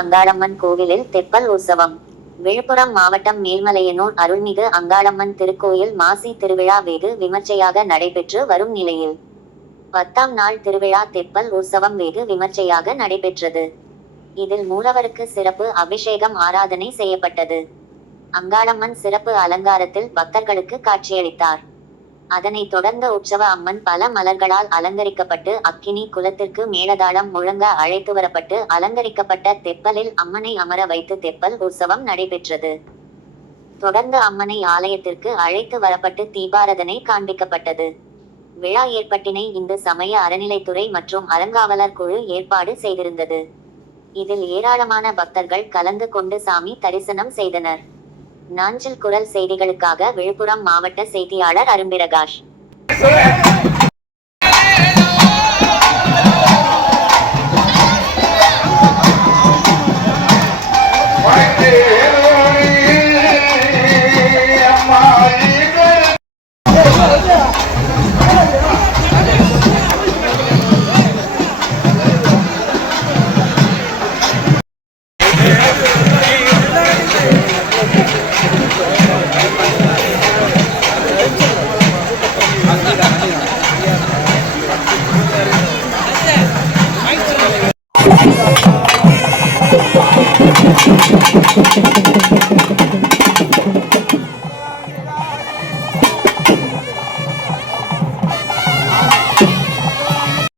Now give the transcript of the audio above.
அங்காளம்மன் கோவிலில் தெப்பல் உற்சவம். விழுப்புரம் மாவட்டம் மேல்மலையனூர் அருள்மிகு அங்காளம்மன் திருக்கோயில் மாசி திருவிழா வெகு விமர்சையாக நடைபெற்று வரும் நிலையில் 10ஆம் நாள் திருவிழா தெப்பல் உற்சவம் வெகு விமர்சையாக நடைபெற்றது. இதில் மூலவருக்கு சிறப்பு அபிஷேகம் ஆராதனை செய்யப்பட்டது. அங்காளம்மன் சிறப்பு அலங்காரத்தில் பக்தர்களுக்கு காட்சியளித்தார். அதனைத் தொடர்ந்த உற்சவ அம்மன் பல மலர்களால் அலங்கரிக்கப்பட்டு அக்கினி குலத்திற்கு மேளதாளம் முழங்க அழைத்து வரப்பட்டு அலங்கரிக்கப்பட்ட தெப்பலில் அம்மனை அமர வைத்து தெப்பல் உற்சவம் நடைபெற்றது. தொடர்ந்து அம்மனை ஆலயத்திற்கு அழைத்து வரப்பட்டு தீபாரதனை காண்பிக்கப்பட்டது. விழா ஏற்பாட்டினை இந்து சமய அறநிலைத்துறை மற்றும் அறங்காவலர் குழு ஏற்பாடு செய்திருந்தது. இதில் ஏராளமான பக்தர்கள் கலந்து கொண்டு சாமி தரிசனம் செய்தனர். நாஞ்சில் குரல் செய்திகளுக்காக விழுப்புரம் மாவட்ட செய்தியாளர் அரும்பிரகாஷ். Thank you.